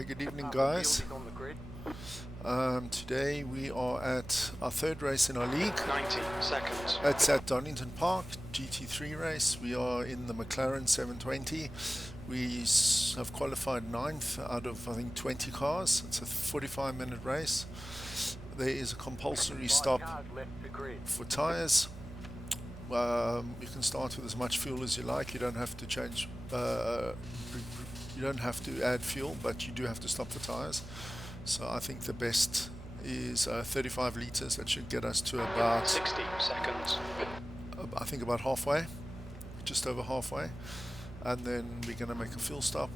Hi, good evening, guys. Today we are at our third race in our league. 90 seconds. It's at Donington Park, GT3 race. We are in the McLaren 720. We have qualified 9th out of, I think, 20 cars. It's a 45-minute race. There is a compulsory stop for tyres. You can start with as much fuel as you like. You don't have to change, you don't have to add fuel, but you do have to stop for tyres. So I think the best is 35 litres. That should get us to about 60 seconds. I think about halfway, just over halfway. And then we're going to make a fuel stop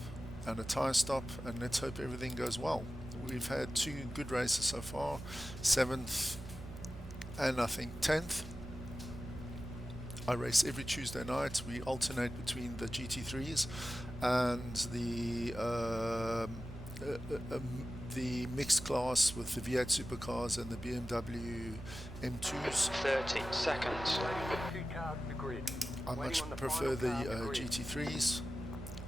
and a tyre stop, and let's hope everything goes well. We've had 2 good races so far, 7th and I think 10th. I race every Tuesday night. We alternate between the GT3s and the mixed class with the V8 supercars and the BMW M2s. 30 seconds. I much prefer the GT3s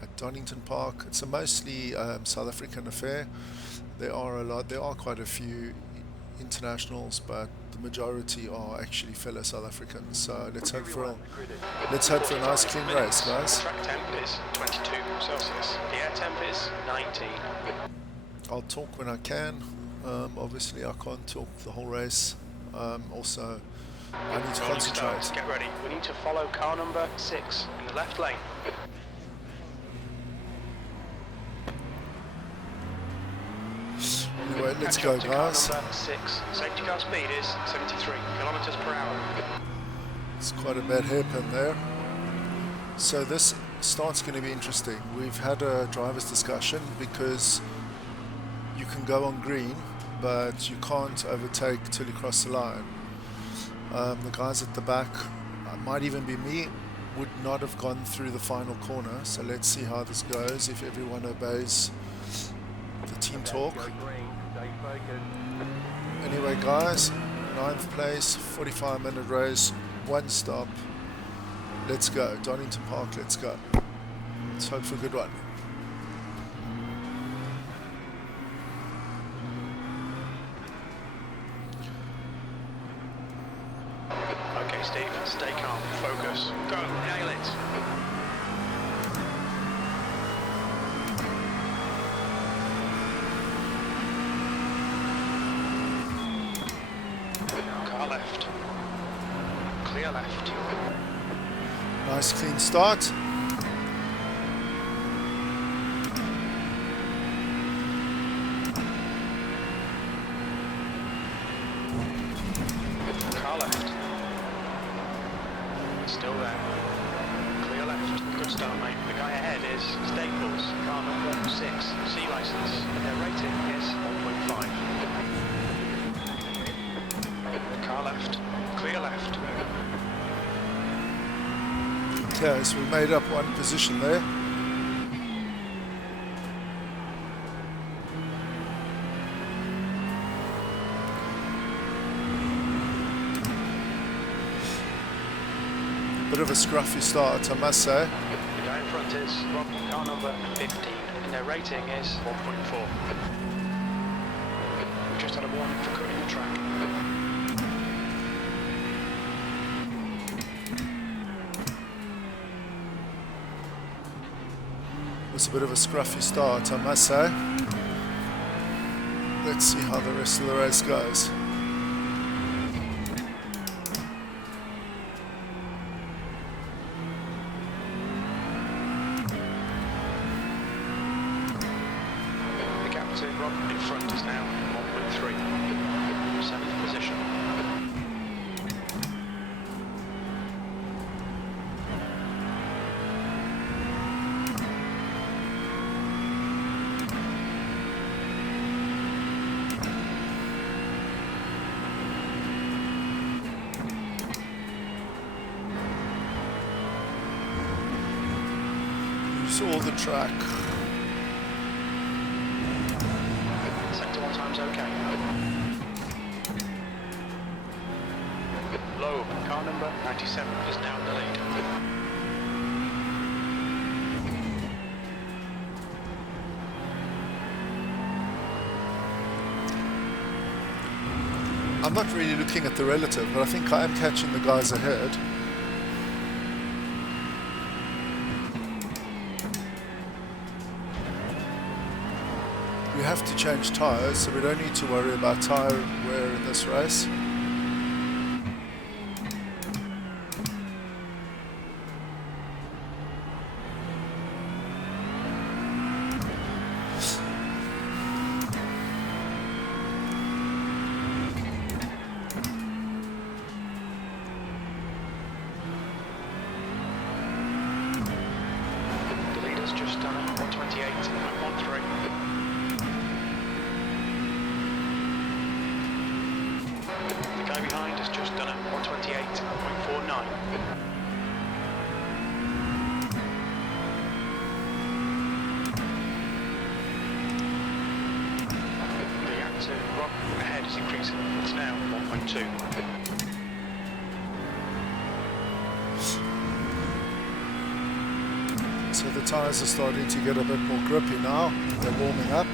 at Donington Park. It's a mostly South African affair. There are quite a few internationals, but the majority are actually fellow South Africans. So let's hope for a nice clean race, guys. Track temp is 22 Celsius. The air temp is 19. I'll talk when I can. Obviously I can't talk the whole race. Also I need to concentrate. Get ready. We need to follow car number 6 in the left lane. Anyway, let's go, guys. Car number 6. Safety car speed is 73 kilometers per hour. It's quite a bad hairpin there. So this start's going to be interesting. We've had a driver's discussion because you can go on green, but you can't overtake till you cross the line. The guys at the back, might even be me, would not have gone through the final corner. So let's see how this goes, if everyone obeys the team talk. Anyway, guys, 9th place, 45-minute race, 1 stop. Let's go. Donington Park, let's go. Let's hope for a good one. Okay, Steve, stay calm, focus, go, nail it. Car left, clear left. Nice clean start. Car left. Still there. Clear left. Good start, mate. The guy ahead is Staples, car number 6, C license. Their rating is 1.5. Car left. Clear left. Okay, so we made up 1 position there. Bit of a scruffy start, I must say. The guy in front is car number 15, and their rating is 1.4. We just had a warning for cutting the track. It's a bit of a scruffy start, I must say. Let's see how the rest of the race goes. The gap to Rob in front is now 1.3. 7th position. All the track. Sector 1 time's okay. Low, car number 97 is now in the lead. I'm not really looking at the relative, but I think I am catching the guys ahead. We have to change tyres, so we don't need to worry about tyre wear in this race. Just done at 128.13. The guy behind has just done at 128.49. The active rock ahead is increasing. It's now 1.2. So the tyres are starting to get a bit more grippy now. They're warming up.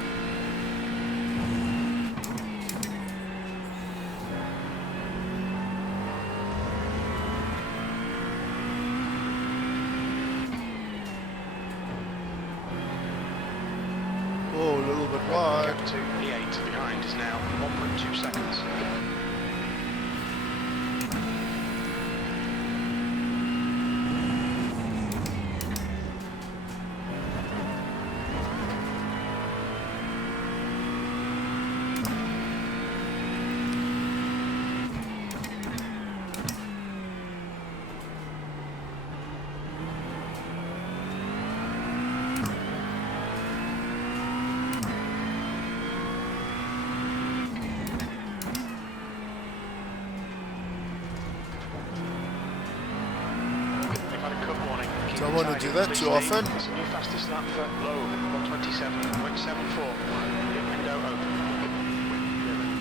Oh, a little bit wide. Gap to P8 behind is now 1.2 seconds. Don't want to do that too often. It's a new fastest lap for Lowe, 127.74. Window open.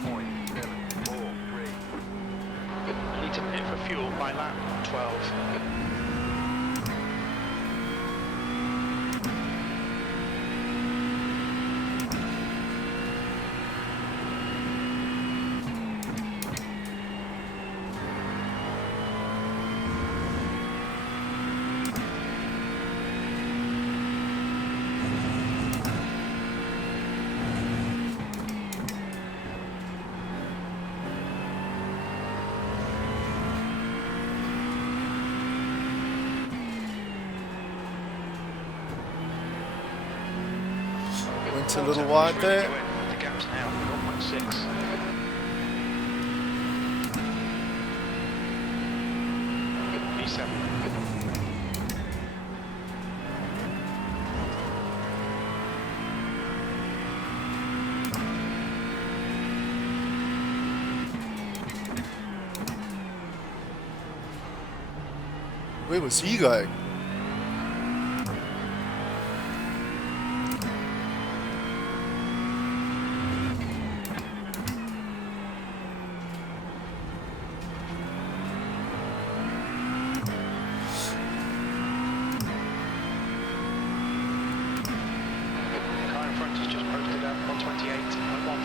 7.743. Need to pit for fuel by lap 12. Went a little wide there. The gap's now 1.6. B7. Where was he going?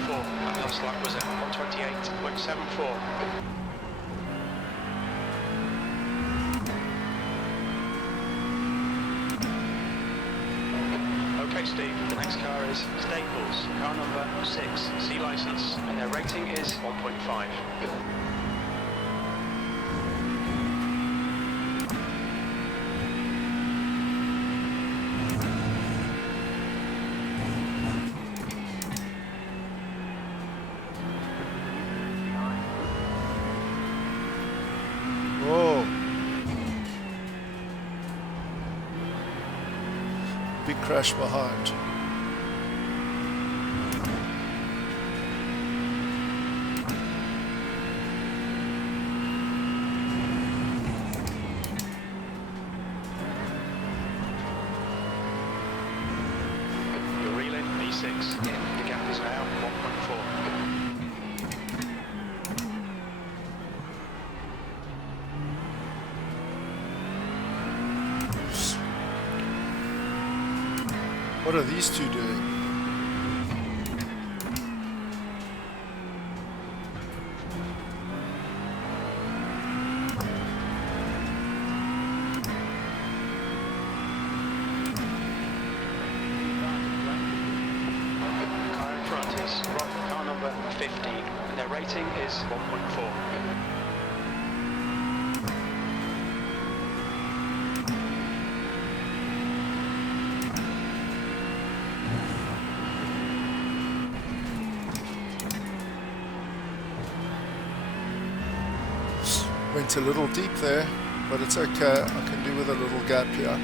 Last lap was at 128.74. Okay, Steve, the next car is Staples, car number 6, C license, and their rating is 1.5. Big crash behind. You're reeling B6. The gap is now 1.4. What are these two doing? is car number 15, and their rating is 1.4. Went a little deep there, but it's okay. I can do with a little gap here.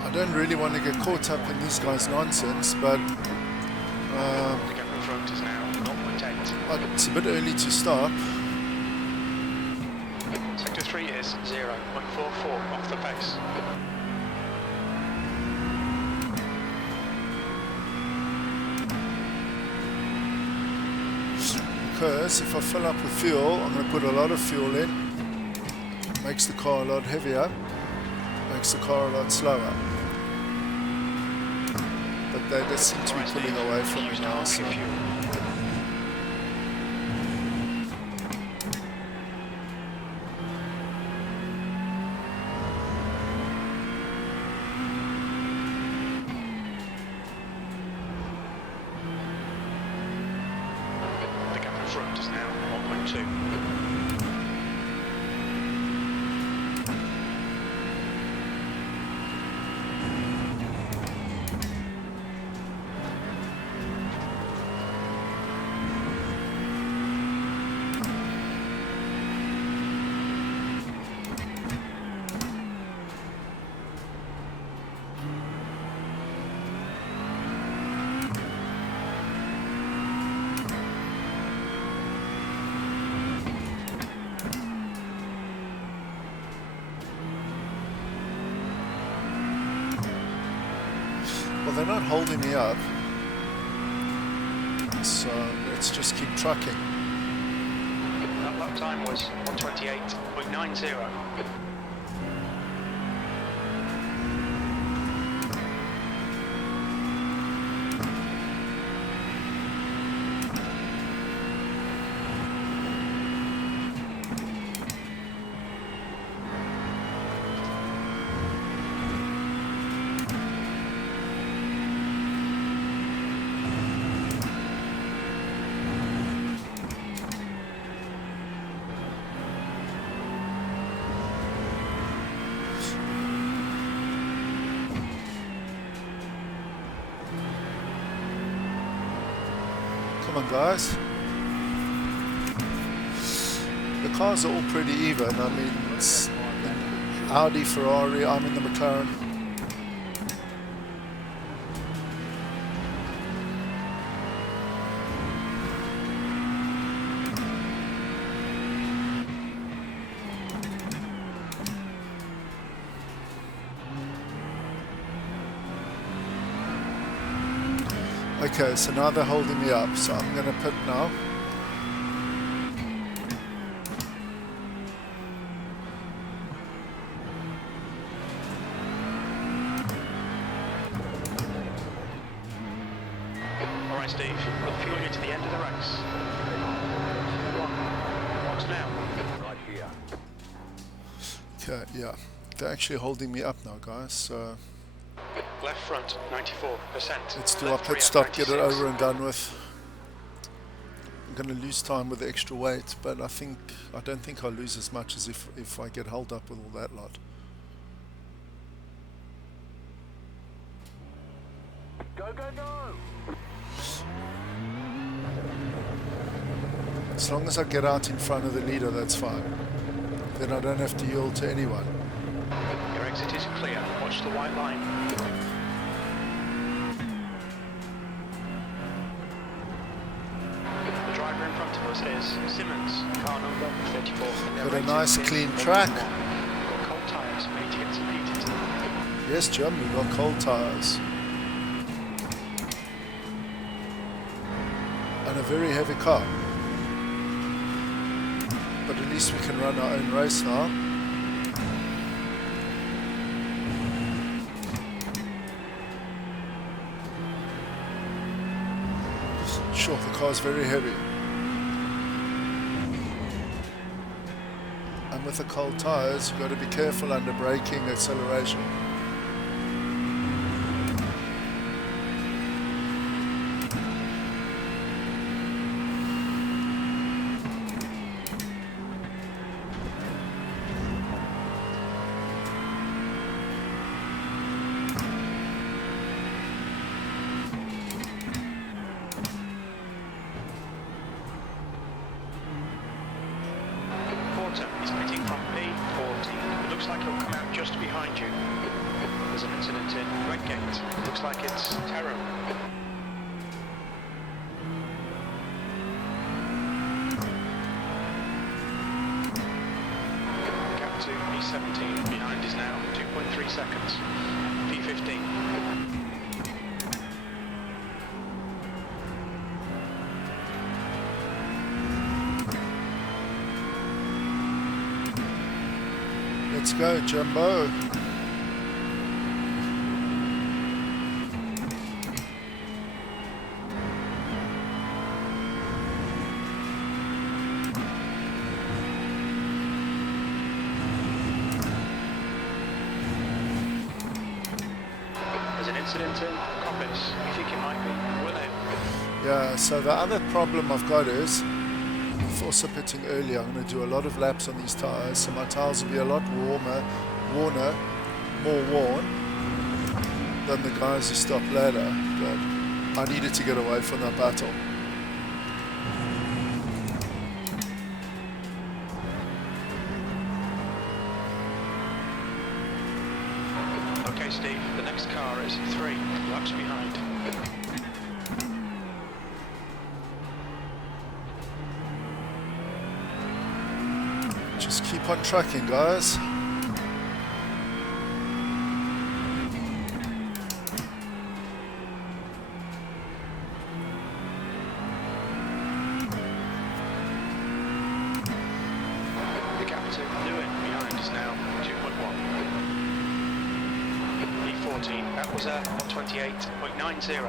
I don't really want to get caught up in these guys' nonsense, but it's a bit early to stop. Sector 3 is 0.44 off the pace. Because if I fill up with fuel, I'm going to put a lot of fuel in. Makes the car a lot heavier, makes the car a lot slower. But they just seem to be pulling away from me now. So. The gap in front is now 1.2. Well, they're not holding me up, so let's just keep trucking. That lap time was 1:28.90. Come on, guys. The cars are all pretty even. I mean, it's an Audi, Ferrari, I'm in the McLaren. Okay, so now they're holding me up, so I'm going to pit now. Alright, Steve, we'll fuel you to the end of the race. What's now? Right here. Okay, yeah. They're actually holding me up now, guys, so... Left front, 94%. Let's do our pit stop, get it over and done with. I'm going to lose time with the extra weight, but I don't think I'll lose as much as if I get held up with all that lot. Go, go, go! As long as I get out in front of the leader, that's fine. then I don't have to yield to anyone. Your exit is clear. Watch the white line. The driver in front of us is Simmons, car number 34. Got a nice clean track. Got cold tyres, we need to get some heat into them. Yes, Jim, we've got cold tyres. And a very heavy car. But at least we can run our own race now. Sure, the car's very heavy. And with the cold tyres, you've got to be careful under braking, acceleration. He's pitting from P14. It looks like he'll come out just behind you. There's an incident in Redgate. It looks like it's Terham. Gap to P17. Behind is now 2.3 seconds. P15. Let's go, Jumbo. There's an incident in Compass. You think it might be William? Yeah, so the other problem I've got is, with also pitting early, I'm going to do a lot of laps on these tyres, so my tyres will be a lot more worn than the guys who stop later, but I needed to get away from that battle. Okay, Steve, the next car is 3 laps behind. Just keep on trucking, guys. The gap to Lewin behind is now 2.1. E14, that was a 128.90.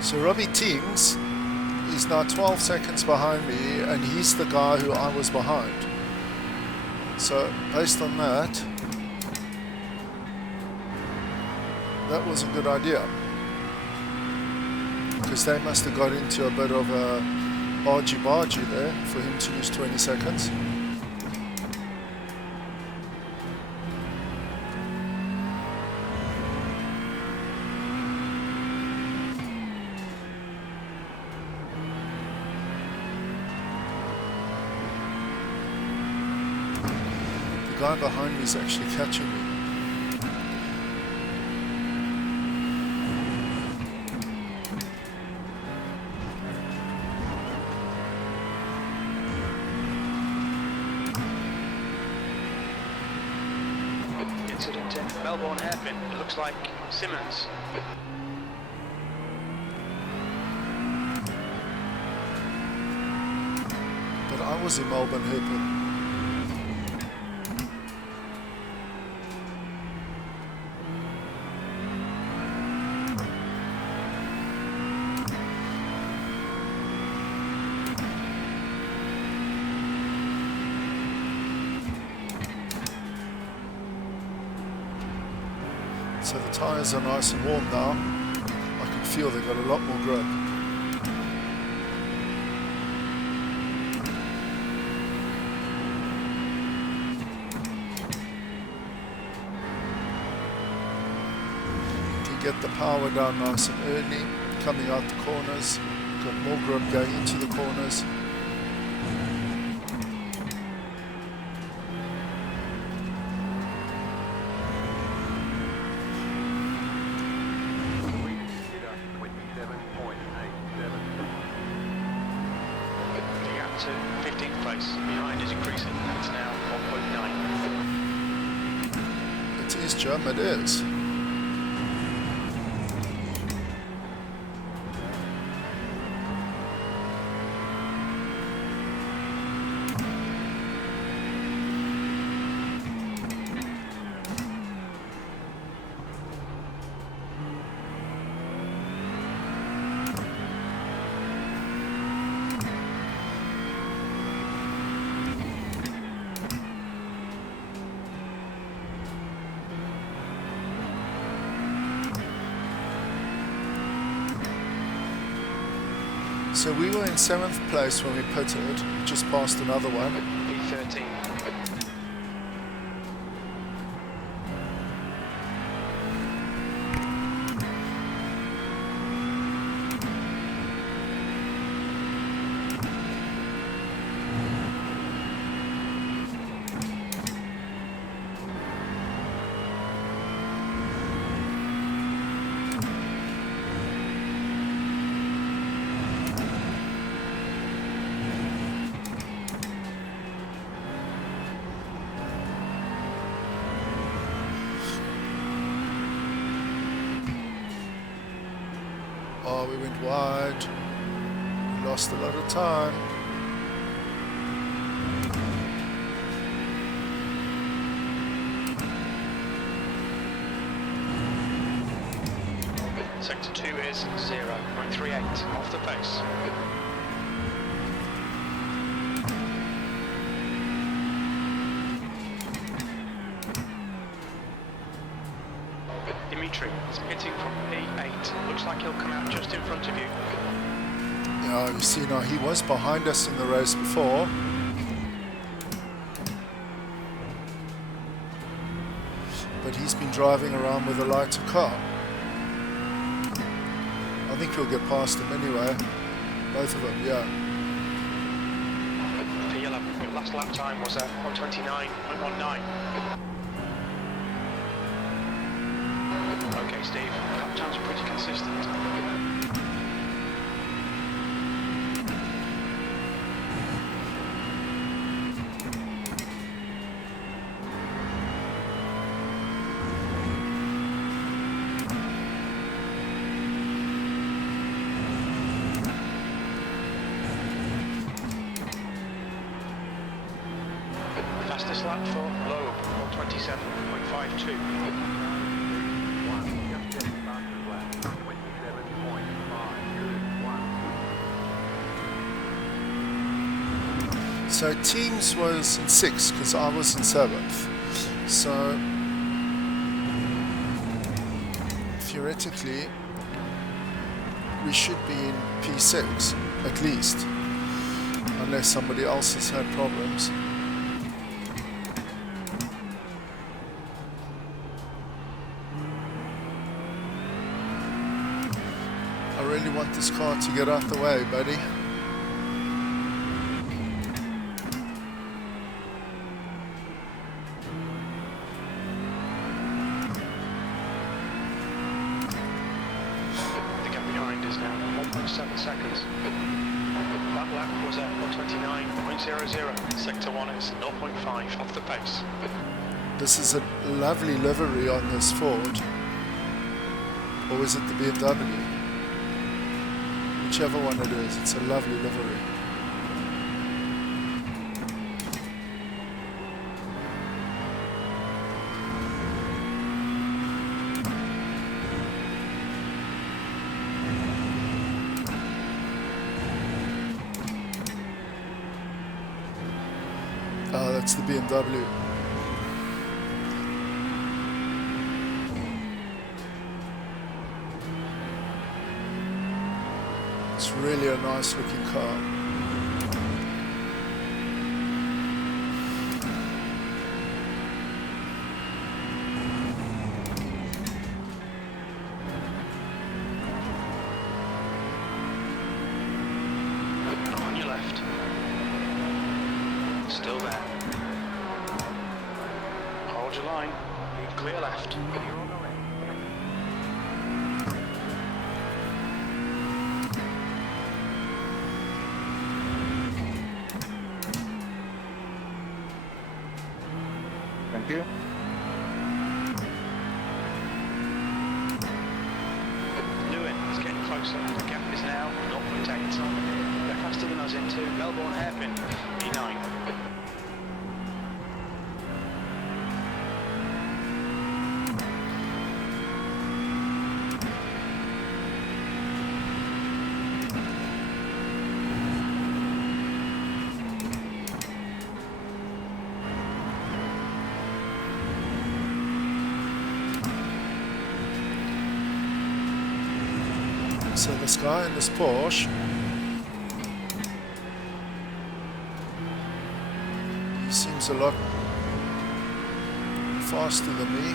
So Robbie Tings is now 12 seconds behind me, and he's the guy who I was behind. So based on that, that was a good idea, because they must have got into a bit of a argy-bargy there for him to lose 20 seconds. The guy behind me is actually catching me. Incident in Melbourne hairpin. It looks like Simmons. But I was in Melbourne hairpin. So the tyres are nice and warm now. I can feel they've got a lot more grip. Can get the power down nice and early, coming out the corners. Got more grip going into the corners. to 15th place. Behind is increasing. It's now 1.9. It is, Jim, it is. So we were in 7th place when we pitted, just past another one. P13. Oh, we went wide. We lost a lot of time. Sector 2 is 0.38 off the pace. Dimitri is pitting from P8. Looks like he'll come out just in front of you. Yeah, you see now, he was behind us in the race before. But he's been driving around with a lighter car. I think we'll get past him anyway. Both of them, yeah. P11, your last lap time was at 129.19. Okay, Steve, lap times are pretty consistent. Fastest lap for Loeb, 127.52. So teams was in 6th because I was in 7th. So theoretically we should be in P6 at least, unless somebody else has had problems. I really want this car to get out the way, buddy. The gap behind is now 1.7 seconds. That lap was at 129.00. Sector 1 is 0.5 off the pace. This is a lovely livery on this Ford. Or is it the BMW? Whichever one it is, it's a lovely livery. Oh, that's the BMW. It's really a nice looking car. On your left. Still there. Hold your line. Leave clear left. You're on the left. Thank you. Lewin is getting closer. The gap is now 0.8. They're faster than us into Melbourne hairpin, P9. So this guy in this Porsche, he seems a lot faster than me.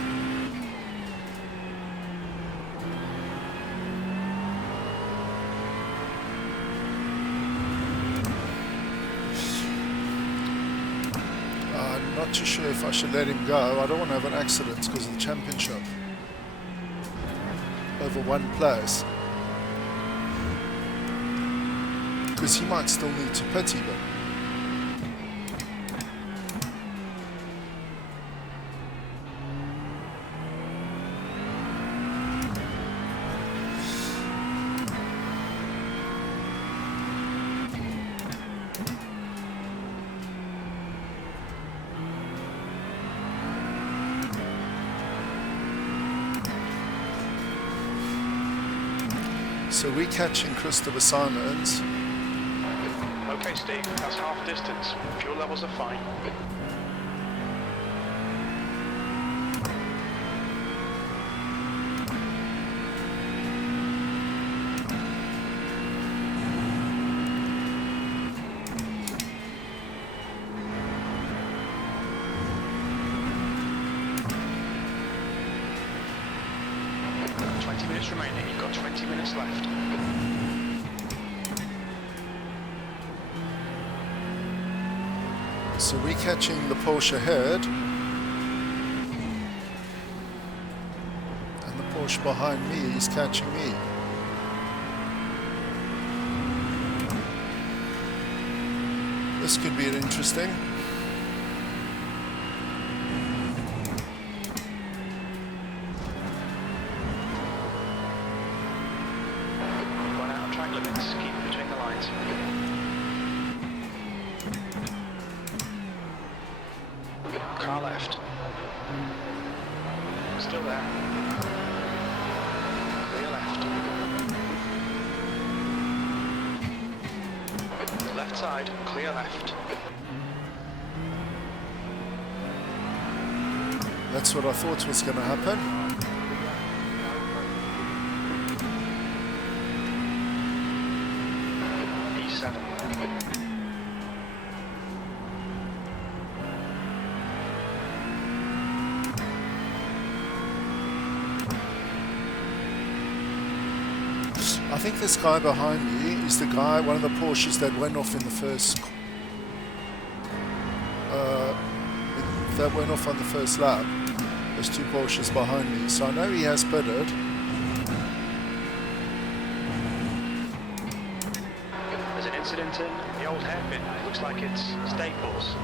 I'm not too sure if I should let him go. I don't want to have an accident because of the championship over one place. Because he might still need to pit even. So we're catching Christopher Simons. Okay, Steve, that's half distance. Fuel levels are fine. Minutes remaining, you've got 20 minutes left. So we're catching the Porsche ahead, and the Porsche behind me is catching me. This could be interesting. Run out of track limits, keep it between the lines. Car left. Still there. Clear left. Left side, clear left. That's what I thought was going to happen. E7. I think this guy behind me is the guy, one of the Porsches that went off in the first, that went off on the first lap. There's two Porsches behind me, so I know he has pitted. There's an incident in the old hairpin. It looks like it's Staples.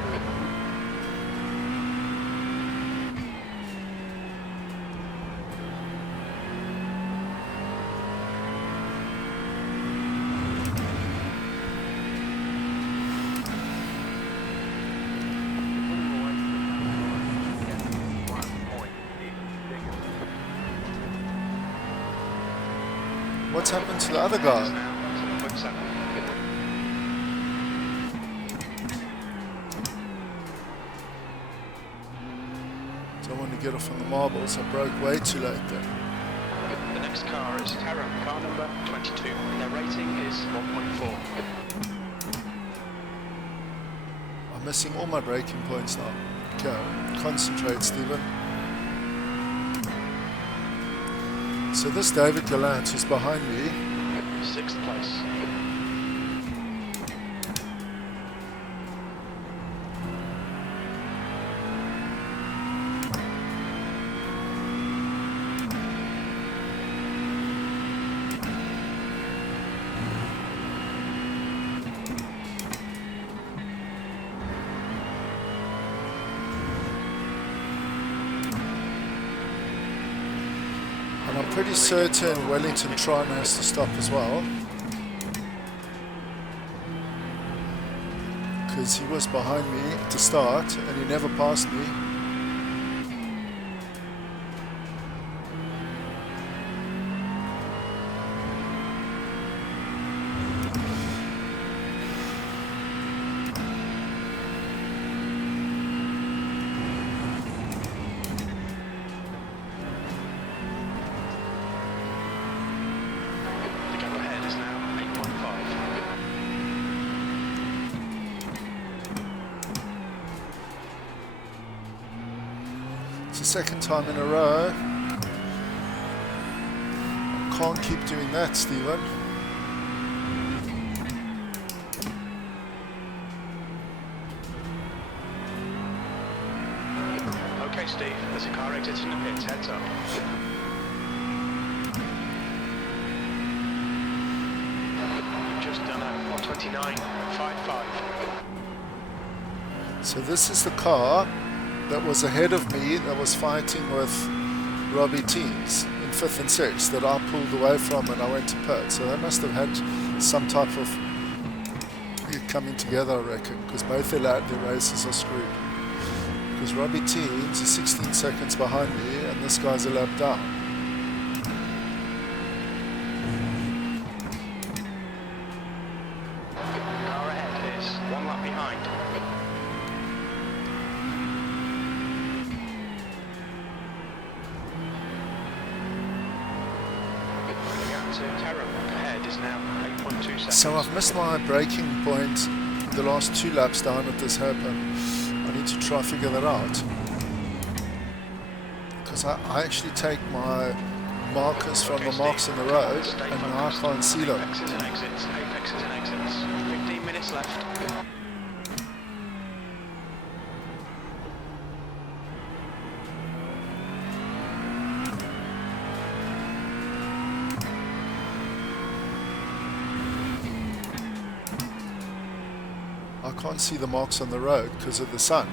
What's happened to the other guy? Don't want to get off on the marbles. I broke way too late there. The next car is Terra, car number 22. Their rating is 1.4. I'm missing all my braking points now. Okay, concentrate, Stephen. So this David Gallant is behind me. 6th place. pretty certain Wellington Tron has to stop as well, because he was behind me to start and he never passed me. The gap ahead is now 8.5. It's the second time in a row. Can't keep doing that, Stephen. Okay, Steve, there's a car exiting the pits, heads up. You've just done a 129.55. So this is the car that was ahead of me, that was fighting with Robbie Teams in 5th and 6th, that I pulled away from and I went to pit. So they must have had some type of it coming together, I reckon, because both their races are screwed. Because Robbie Teams is 16 seconds behind me and this guy's a lap down. Car ahead is 1 lap behind. The gap to Terra ahead is now 8.2 seconds. So I've missed my braking point the last 2 laps down at this hairpin. I need to try figure that out. Because I actually take my markers from the marks in the road and now I can't see them. Apexes and exits, apexes and exits. 15 minutes left. I can't see the marks on the road because of the sun.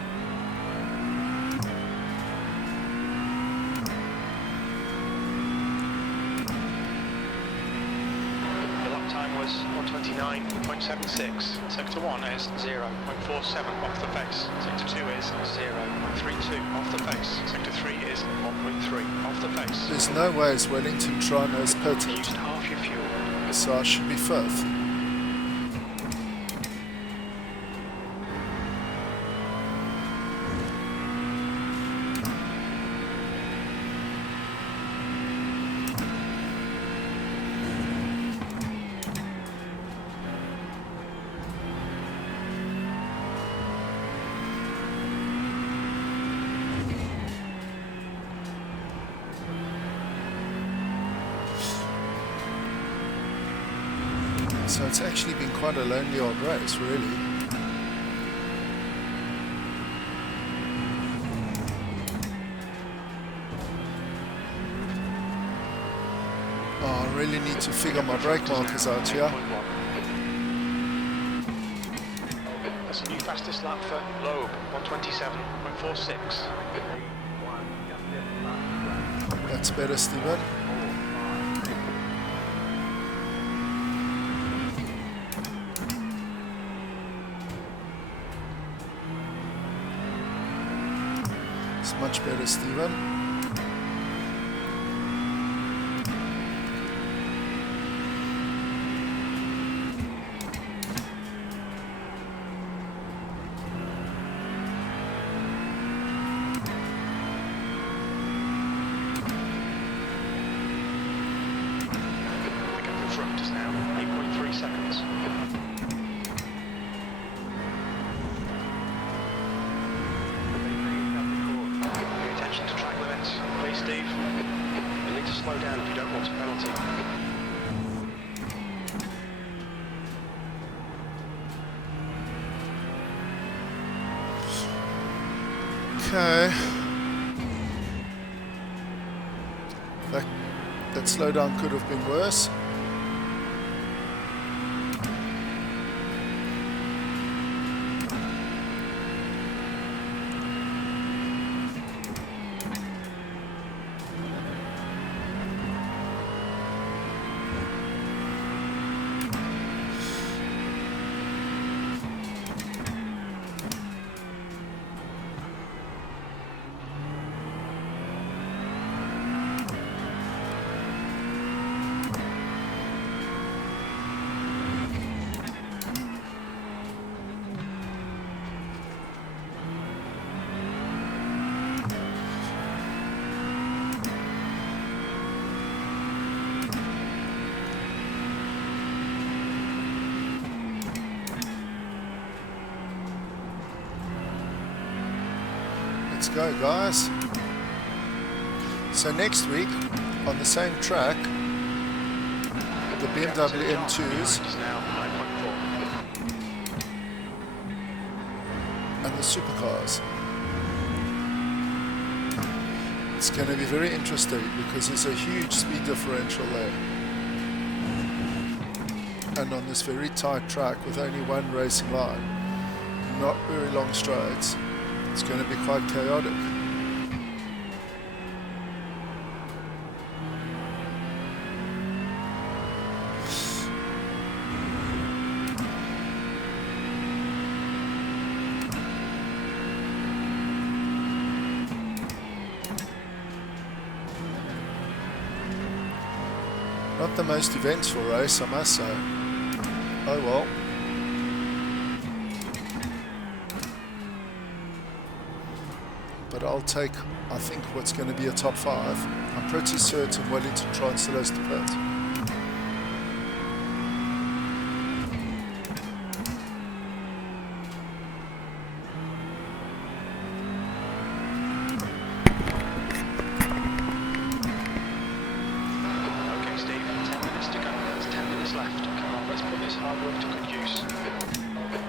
The lap time was 129.76. Sector 1 is 0.47 off the pace. Sector 2 is 0.32 off the pace. Sector 3 is 1.3 off the pace. There's no ways Wellington Tron has pitted, Used half your fuel. so I should be 5th. So it's actually been quite a lonely old race, really. Oh, I really need to figure my brake markers out here. That's a new fastest lap for Loeb, 127.46. That's better, Stephen. It's much better, Stephen. The gap in front is now 8.3 seconds. Pay attention to track limits, please, Steve. You need to slow down if you don't want a penalty. Okay. That slowdown could have been worse. Let's go, guys. So next week, on the same track, the BMW M2s and the supercars. It's going to be very interesting because there's a huge speed differential there. And on this very tight track with only one racing line, not very long straights, it's going to be quite chaotic. Not the most eventful race, I must say. Oh well. But I'll take, I think, what's going to be a top 5. I'm pretty certain Wellington Transfer has to pit.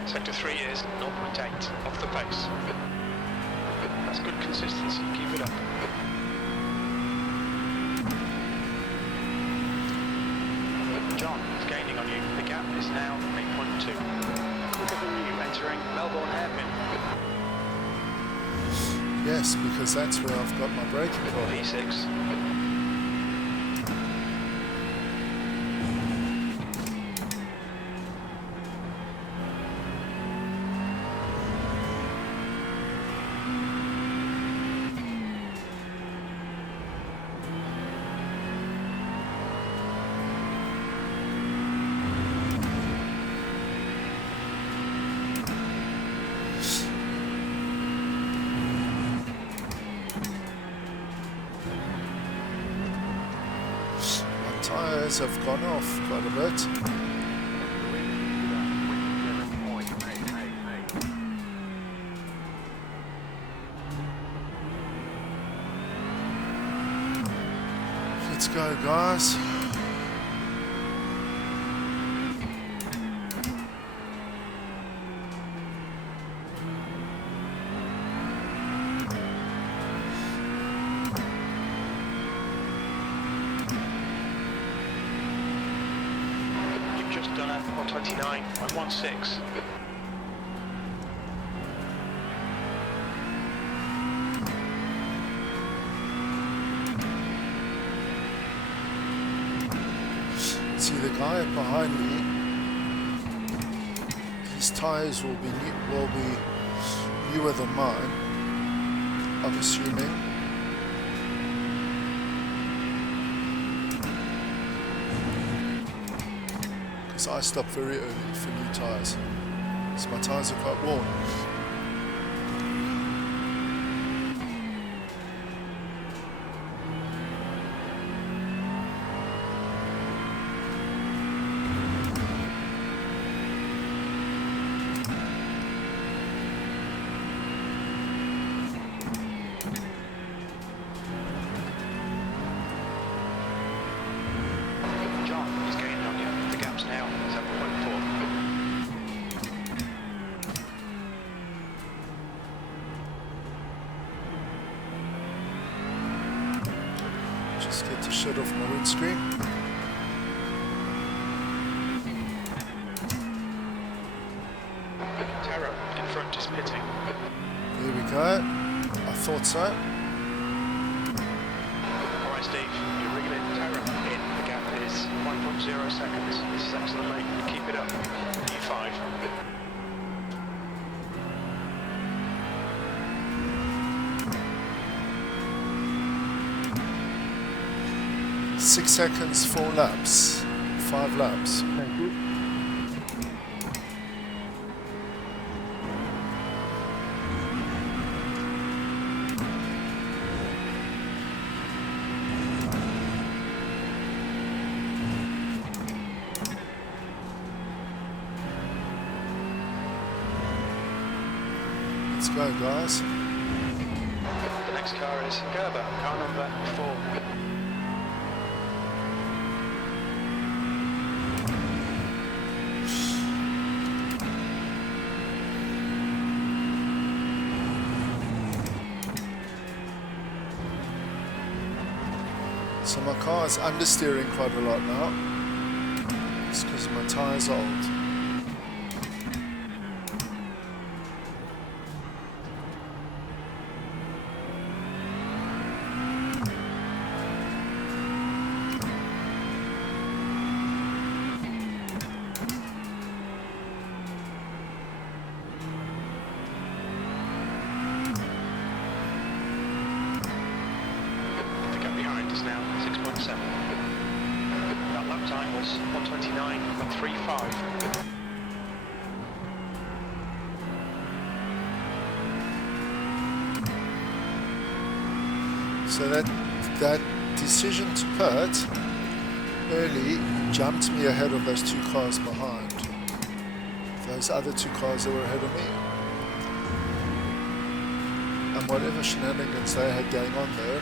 Sector 3 is 0.8 off the pace. That's good consistency, keep it up. John is gaining on you. The gap is now 8.2. Quicker than you entering Melbourne hairpin. Yes, because that's where I've got my braking problem. P6. Tyres have gone off quite a bit. Let's go, guys. Done at 129.16. See the guy behind me. His tyres will be newer than mine, I'm assuming. I stopped very early for new tyres, so my tyres are quite worn. 7.4. Just get the shit off my windscreen. Terror in front is pitting. There we go. I thought so. Alright Steve, you're reeling Terror in. The gap is 1.0 seconds. This is excellent, mate. Keep it up. E5. 6 seconds, 4 laps, 5 laps. Thank you. Let's go, guys. Next car is Gerber, car number 4. So my car is understeering quite a lot now. It's because my tyres are old. Now 6.7. That lap time was 1:29.35. So that decision to pit early jumped me ahead of those two cars behind. Those other two cars that were ahead of me. And whatever shenanigans they had going on there,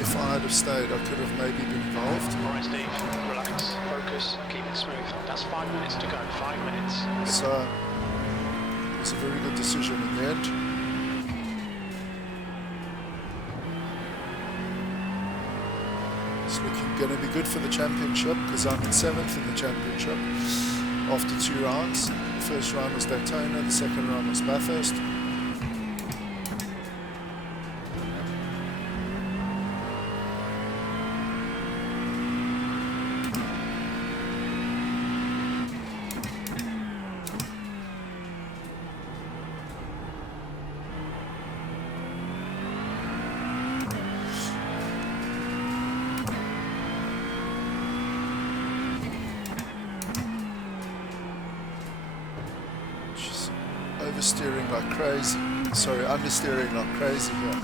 if I had have stayed, I could have maybe been involved. Alright Steve, relax, focus, keep it smooth. That's 5 minutes to go, 5 minutes. So, it was a very good decision in the end. It's looking going to be good for the championship because I'm in 7th in the championship after 2 rounds. The first round was Daytona, the second round was Bathurst. Oversteering like crazy. Sorry, understeering like crazy here.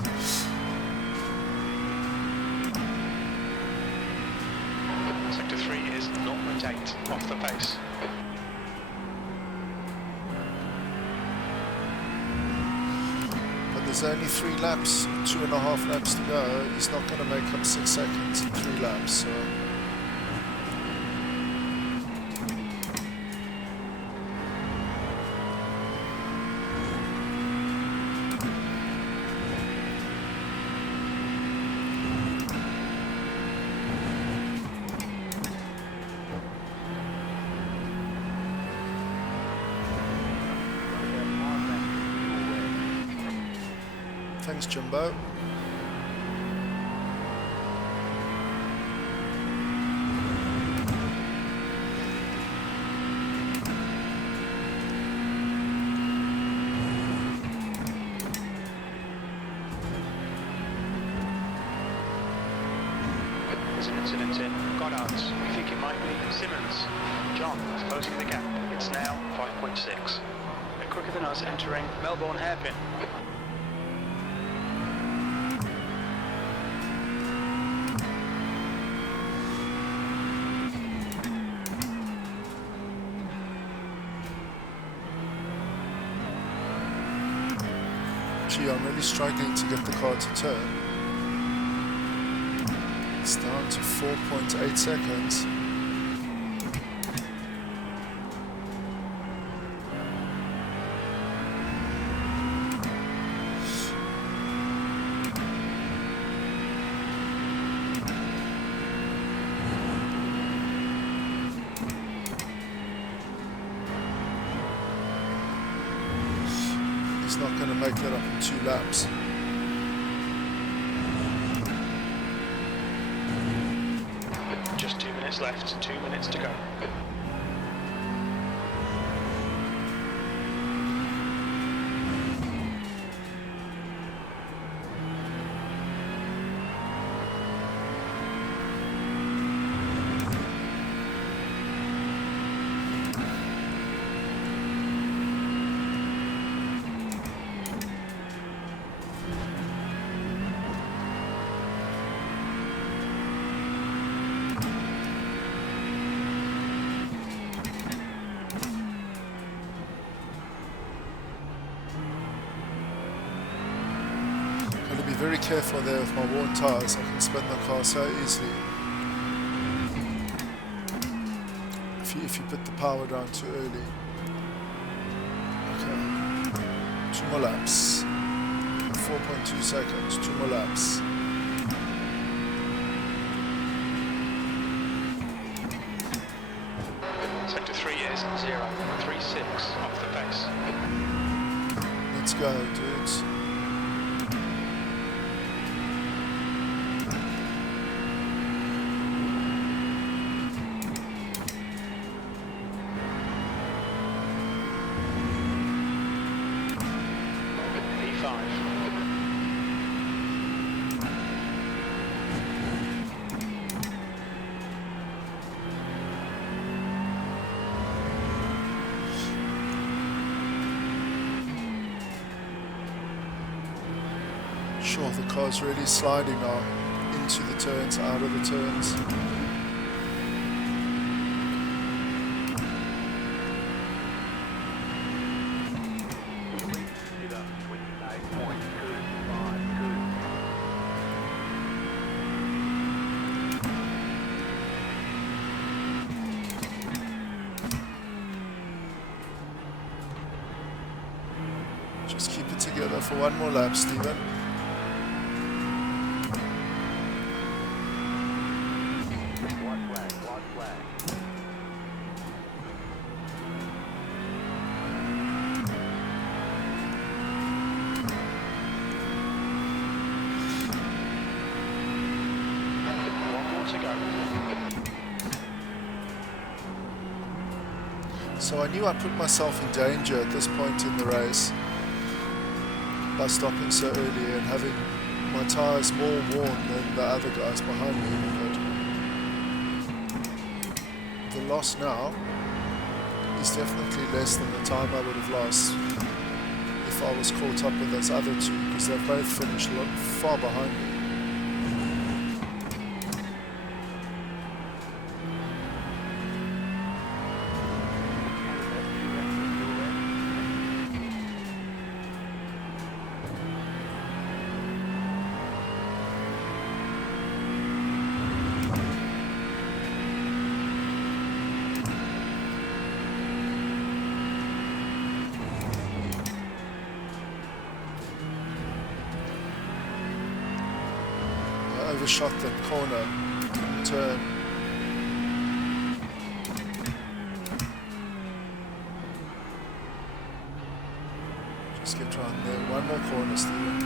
Sector 3 is 0.8 off the pace. But there's only 3 laps, 2.5 laps to go. He's not going to make up 6 seconds in 3 laps. So. Thanks, Jumbo. There's an incident in Goddard. We think it might be Simmons. John is closing the gap. It's now 5.6. They're quicker than us entering Melbourne hairpin. Gee, I'm really struggling to get the car to turn. It's down to 4.8 seconds. He's not going to make that up in 2 laps. Just 2 minutes left, 2 minutes to go. very careful there with my worn tyres. I can spin the car so easily. If you put the power down too early. Okay. 2 more laps. 4.2 seconds. 2 more laps. Sector 3 is 0.36 off the pace. Let's go, dudes. Sure, the car's really sliding now into the turns, out of the turns. Just keep it together for one more lap, Stephen. So I knew I put myself in danger at this point in the race by stopping so early and having my tyres more worn than the other guys behind me. But the loss now is definitely less than the time I would have lost if I was caught up with those other two, because they've both finished far behind me. Overshot that corner, turn. Just get around there. One more corner, Stephen.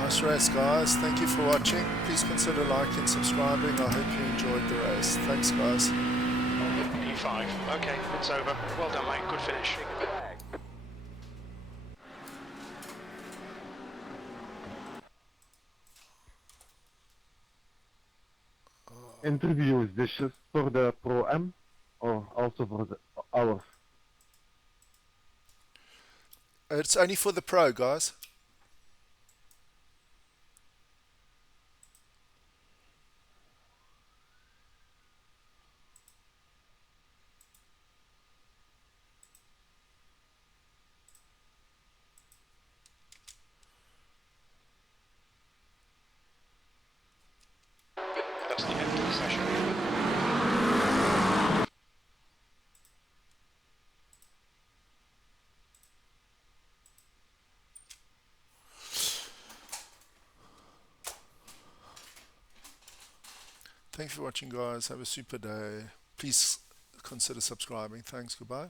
Nice race, guys. Thank you for watching. Please consider liking and subscribing. I hope you enjoyed the race. Thanks, guys. P5. Okay, it's over. Well done, mate. Good finish. Interviews, this just for the Pro-M or also for the ours? It's only for the pro, guys. That's the end of the session. Thanks for watching, guys. Have a super day. Please consider subscribing. Thanks. Goodbye.